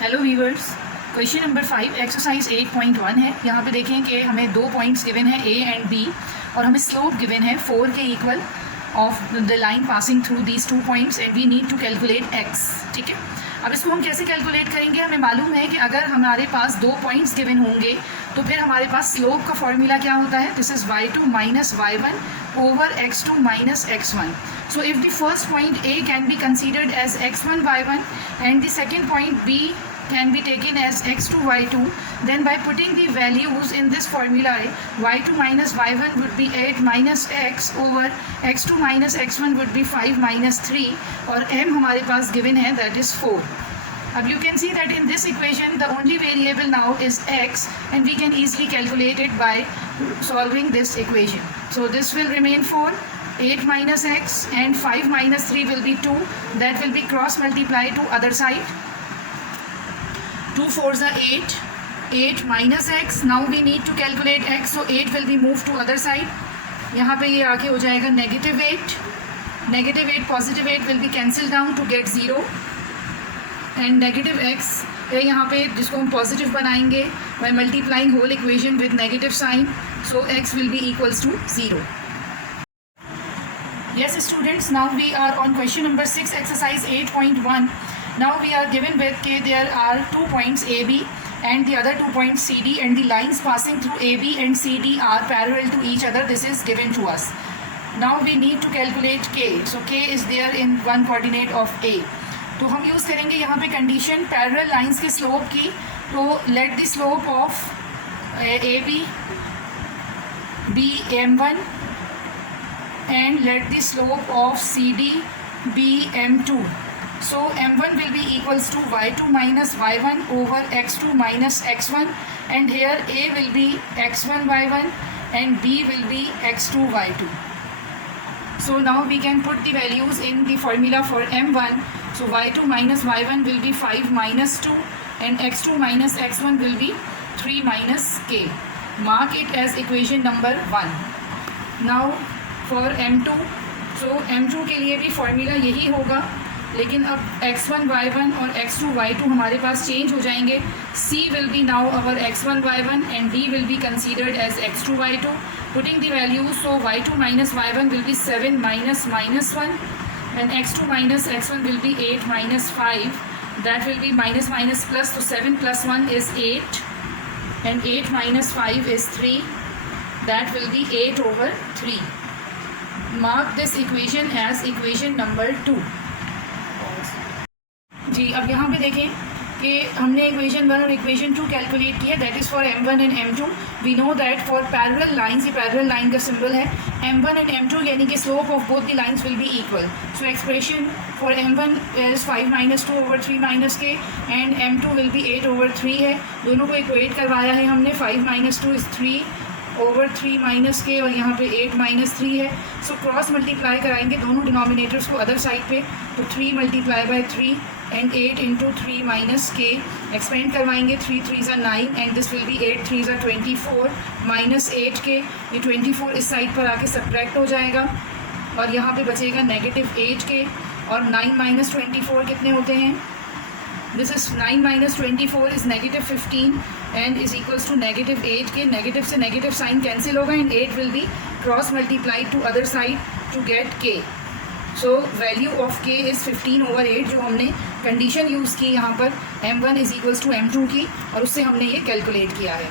Hello viewers, question number 5 exercise 8.1 है। यहाँ पे देखें कि हमें 2 पॉइंट्स गिवन है ए एंड बी और हमें स्लोप गिवन है 4 के equal of the line passing through these 2 points and we need to calculate x. ठीक है, अब इसको हम कैसे कैलकुलेट करेंगे? हमें मालूम है कि अगर हमारे पास 2 पॉइंट्स गिवन होंगे तो फिर हमारे पास स्लोप का फॉर्मूला क्या होता है? This is y2 minus y1 over x2 minus x1. So if the first point A can be considered as x1 y1 and the second point B can be taken as x2 y2, then by putting the values in this formula y2 minus y1 would be 8 minus x over x2 minus x1 would be 5 minus 3 और m हमारे पास given है, that is 4. अब you can see that in this equation the only variable now is x and we can easily calculate it by solving this equation. So this will remain 4, 8 minus x and 5 minus 3 will be 2. That will be cross multiplied to other side. 2 4s are 8. 8 minus x. Now we need to calculate x. So 8 will be moved to other side. यहाँ पे ये आके हो जाएगा negative 8. Negative 8 positive 8 will be cancelled down to get 0. And negative x यहाँ पे जिसको हम positive बनाएंगे by multiplying whole equation with negative sign. So x will be equals to 0. Yes students, now we are on question number 6 exercise 8.1. Now we are given with there are 2 points AB and the other 2 points CD and the lines passing through AB and CD are parallel to each other. This is given to us. Now we need to calculate K. So K is there in one coordinate of A. तो हम use करेंगे यहाँ पे condition parallel lines के slope की. तो let the slope of AB be m1 and let the slope of CD be m2. So m1 will be equals to y2 minus y1 over x2 minus x1 and here A will be x1 y1 and B will be x2 y2. So now we can put the values in the formula for m1. So y2 minus y1 will be 5 minus 2 and x2 minus x1 will be 3 minus k. Mark it as equation number 1. Now for m2, so m2 के लिए भी formula यही होगा, लेकिन अब x1 y1 और x2 y2 हमारे पास change हो जाएंगे. C will be now our x1 y1 and D will be considered as x2 y2. Putting the values, so y2 minus y1 will be 7 minus minus 1 and x2 minus x1 will be 8 minus 5. That will be minus minus plus, so 7 plus 1 is 8 and 8 minus 5 is 3. That will be 8 over 3. Mark this equation as equation number 2. जी, अब यहाँ पे देखें कि हमने equation 1 और equation 2 calculate किया. That is for m1 and m2. We know that for parallel lines, ये parallel line का सिंबल है, m1 एंड m2 यानी कि slope of both the lines will be equal. So expression for m1 is 5 minus 2 over 3 minus k and m2 will be 8 over 3 है. दोनों को equate करवाया है हमने. 5 minus 2 इज़ 3 ओवर 3 माइनस के और यहाँ पे 8 माइनस 3 है. सो क्रॉस मल्टीप्लाई कराएंगे दोनों डिनोमिनेटर्स को अदर साइड पे. तो 3 multiply by 3 and 8 into 3 minus के. एक्सपेंड करवाएंगे. 3 3s are 9 and this will be 8 3s are 24 minus 8 के. ये 24 इस साइड पर आके सब्ट्रैक्ट हो जाएगा और यहाँ पे बचेगा नेगेटिव 8 के. और 9 माइनस 24 कितने होते हैं? This is 9 minus 24 is negative 15 and is equals to negative 8 के. नेगेटिव से नेगेटिव साइन कैंसिल होगा and 8 will be cross multiplied to other side to get k. So value of k is 15 over 8 जो हमने condition use की यहाँ पर m1 is equals to m2 की और उससे हमने ये कैलकुलेट किया है.